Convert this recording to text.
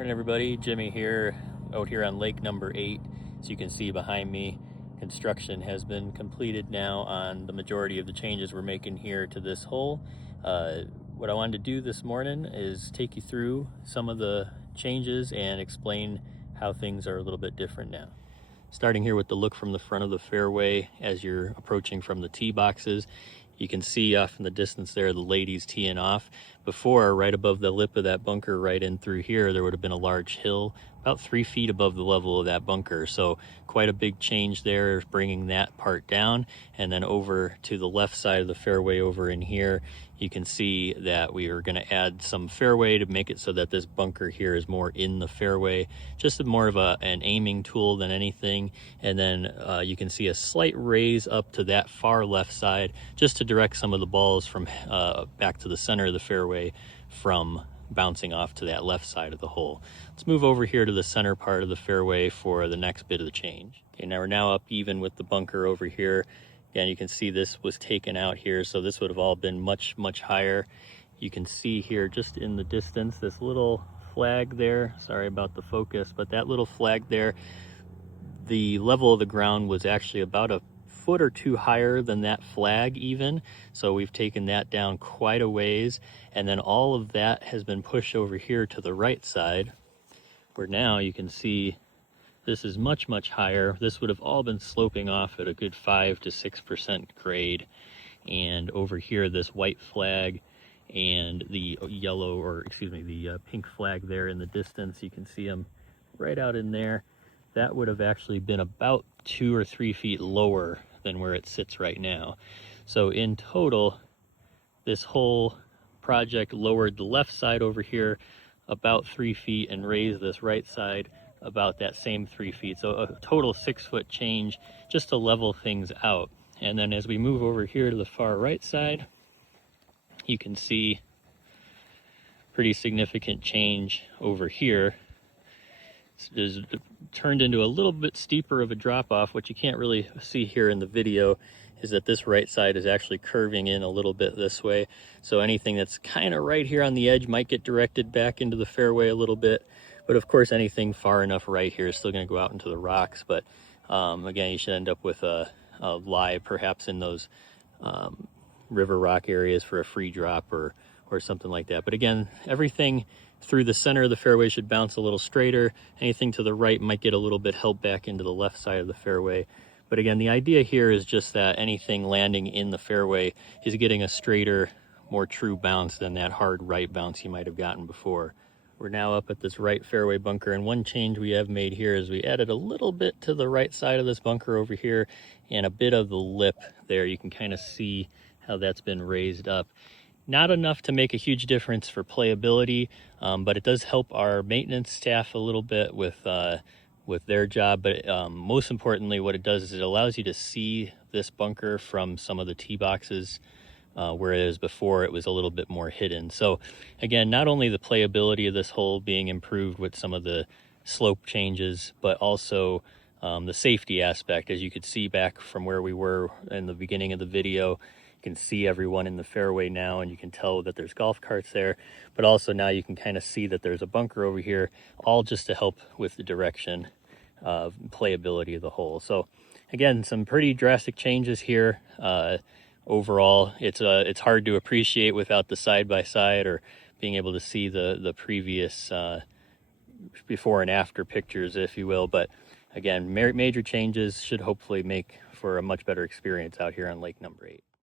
Morning everybody, Jimmy here, out here on lake number 8. As you can see behind me, construction has been completed now on the majority of the changes we're making here to this hole. What I wanted to do this morning is take you through some of the changes and explain how things are a little bit different now. Starting here with the look from the front of the fairway as you're approaching from the tee boxes. You can see off in the distance there the ladies teeing off. Before, right above the lip of that bunker right in through here, there would have been a large hill about 3 feet above the level of that bunker. So quite a big change there, bringing that part down. And then over to the left side of the fairway over in here, you can see that we are going to add some fairway to make it so that this bunker here is more in the fairway, just more of an aiming tool than anything. And then you can see a slight raise up to that far left side just to direct some of the balls from back to the center of the fairway from bouncing off to that left side of the hole. Let's move over here to the center part of the fairway for the next bit of the change. Okay, now we're now up even with the bunker over here. Again, you can see this was taken out here, so this would have all been much higher. You can see here just in the distance this little flag there. Sorry about the focus, but that little flag there, the level of the ground was actually about a foot or two higher than that flag even. So we've taken that down quite a ways. And then all of that has been pushed over here to the right side, where now you can see this is much higher. This would have all been sloping off at a good 5 to 6% grade. And over here, this white flag and the yellow, or excuse me, the pink flag there in the distance, you can see them right out in there. That would have actually been about 2 or 3 feet lower than where it sits right now. So in total, this whole project lowered the left side over here about 3 feet and raised this right side about that same 3 feet. So a total 6 foot change just to level things out. And then as we move over here to the far right side, you can see pretty significant change over here. Is turned into a little bit steeper of a drop off. What you can't really see here in the video is that this right side is actually curving in a little bit this way. So anything that's kind of right here on the edge might get directed back into the fairway a little bit. But of course, anything far enough right here is still going to go out into the rocks. But again, you should end up with a lie perhaps in those river rock areas for a free drop or something like that. But again, everything through the center of the fairway should bounce a little straighter. Anything to the right might get a little bit held back into the left side of the fairway. But again, the idea here is just that anything landing in the fairway is getting a straighter, more true bounce than that hard right bounce you might have gotten before. We're now up at this right fairway bunker, and one change we have made here is we added a little bit to the right side of this bunker over here and a bit of the lip there. You can kind of see how that's been raised up. Not enough to make a huge difference for playability, but it does help our maintenance staff a little bit with their job. But most importantly, what it does is it allows you to see this bunker from some of the tee boxes, whereas before it was a little bit more hidden. So again, not only the playability of this hole being improved with some of the slope changes, but also the safety aspect. As you could see back from where we were in the beginning of the video, you can see everyone in the fairway now, and you can tell that there's golf carts there, but also now you can kind of see that there's a bunker over here, all just to help with the direction of playability of the hole. So again, some pretty drastic changes here. Overall, it's hard to appreciate without the side-by-side or being able to see the previous before and after pictures, if you will. But again, major changes should hopefully make for a much better experience out here on lake number 8.